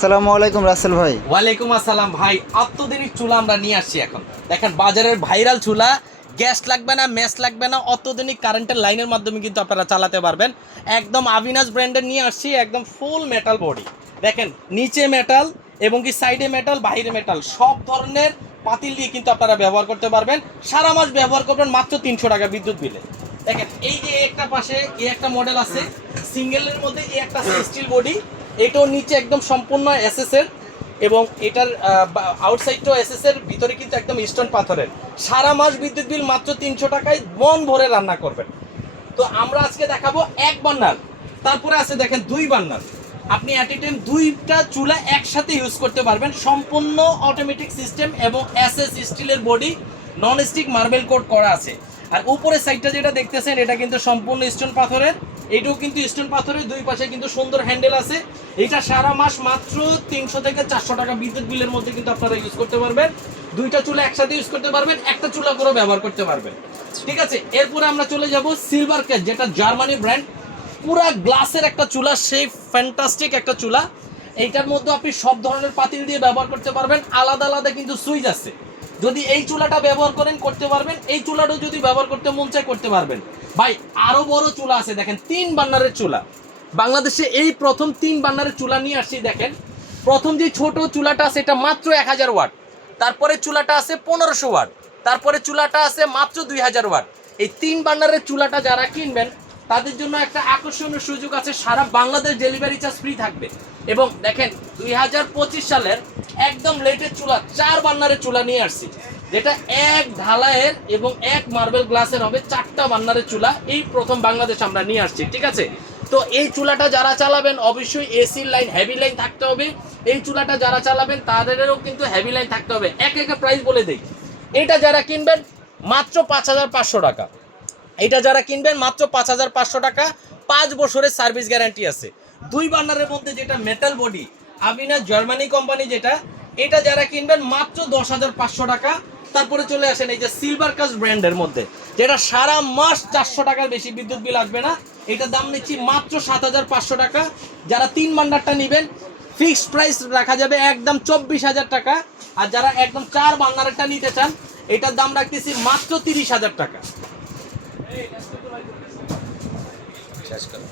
আসসালামু আলাইকুম রাসেল ভাই। ওয়ালাইকুম আসসালাম ভাই। অত্যাধুনিক চুলা আমরা নিয়ে আসছি এখন। দেখেন বাজারের ভাইরাল চুলা, গ্যাস লাগবে না, ম্যাচ লাগবে না, অত্যাধুনিক কারেন্টের লাইনের মাধ্যমে কিন্তু আপনারা চালাতে পারবেন। একদম আভিনাস ব্র্যান্ডের নিয়ে আসছি, একদম ফুল মেটাল বডি। দেখেন নিচে মেটাল এবং কি সাইডে মেটাল, বাইরে মেটাল, সব ধরনের পাতিল দিয়ে কিন্তু আপনারা ব্যবহার করতে পারবেন। সারা মাস ব্যবহার করবেন মাত্র 300 টাকা বিদ্যুৎ বিলে। দেখেন এই যে একটা পাশে এই একটা মডেল আছে সিঙ্গেলের মধ্যে, এই একটা স্টিল বডি, এটাও নিচে একদম সম্পূর্ণ এসএস এর এবং এটার আউটসাইডটাও এসএস এর, ভিতরে কিন্তু একদম স্টোন পাথরের। সারা মাস বিদ্যুৎ বিল মাত্র 300 টাকায় মন ভরে রান্না করবেন। তো আমরা আজকে দেখাবো এক বার্নার, তারপরে আছে দেখেন দুই বার্নার। আপনি অ্যাট এ টাইম দুইটা চুলা একসাথে ইউজ করতে পারবেন। সম্পূর্ণ অটোমেটিক সিস্টেম এবং এসএস স্টিলের body, non stick marble coat করা আছে। আর উপরের সাইডটা যেটা দেখতেছেন এটা কিন্তু সম্পূর্ণ স্টোন পাথরের, এটাও কিন্তু স্টোন পাথরের, দুই পাশে কিন্তু সুন্দর হ্যান্ডেল আছে। এটা সারা মাস মাত্র 300 থেকে 400 টাকা বিদ্যুৎ বিলের মধ্যে কিন্তু আপনারা ইউজ করতে পারবেন। দুইটা চুলা একসাথে ইউজ করতে পারবেন, একটা চুলা করে ব্যবহার করতে পারবেন। ঠিক আছে, এরপরে আমরা চলে যাব সিলভার ক্যাচ, যেটা জার্মানি ব্র্যান্ড, পুরা গ্লাসের একটা চুলা, সেই ফ্যান্টাস্টিক একটা চুলা। এইটার মধ্যে আপনি সব ধরনের পাতিল দিয়ে ব্যবহার করতে পারবেন। আলাদা আলাদা কিন্তু সুইচ আছে, যদি এই চুলাটা ব্যবহার করেন করতে পারবেন, এই চুলাটাও যদি ব্যবহার করতে মন চায় করতে পারবেন। ভাই আরো বড় চুলা আছে, দেখেন 3 বার্নারের চুলা। বাংলাদেশে এই প্রথম 3 বার্নারের চুলা নিয়ে আসছি। দেখেন প্রথম যে ছোট চুলাটা আছে এটা মাত্র 1000 ওয়াট, তারপরে চুলাটা আছে 1500 ওয়াট, তারপরে চুলাটা আছে মাত্র 2000 ওয়াট। এই 3 বার্নারের চুলাটা যারা কিনবেন তাদের জন্য একটা আকর্ষণীয় সুযোগ আছে, সারা বাংলাদেশ ডেলিভারি চার্জ ফ্রি থাকবে। এবং দেখেন 2025 সালের একদম লেটেস্ট চুলা, 4 বার্নারের চুলা নিয়ে আসছি, যেটা এক ঢালাইয়ের এবং এক মার্বেল গ্লাসের হবে। 4টা বার্নারের চুলা এই প্রথম বাংলাদেশ আমরা নিয়ে আসছি। ঠিক আছে, তো এই চুলাটা যারা চালাবেন অবশ্যই এসির লাইন, হেভি লাইন থাকতে হবে। এই চুলাটা যারা চালাবেন তাদেরও কিন্তু হেভি লাইন থাকতে হবে। এক একটা প্রাইস বলে দেই। এটা যারা কিনবেন মাত্র 5500 টাকা, এটা যারা কিনবেন মাত্র 5500 টাকা, 5 বছরের সার্ভিস গ্যারান্টি আছে। দুই বার্নারের মধ্যে যেটা metal body, Amina Germany company যেটা, এটা যারা কিনবেন মাত্র 10500 টাকা। তারপরে চলে আসেন এই যে সিলভার কাস্ট ব্র্যান্ডের মধ্যে, যেটা সারা মাস 400 টাকার বেশি বিদ্যুৎ বিল আসবে না, এটার দাম নিচ্ছি মাত্র 7500 টাকা। যারা 3 বার্নারটা নেবেন ফিক্সড প্রাইস রাখা যাবে একদম 24000 টাকা। আর যারা একদম 4 বার্নারটা নিতে চান এটার দাম রাখতেছি মাত্র 30000 টাকা। শেষ করো।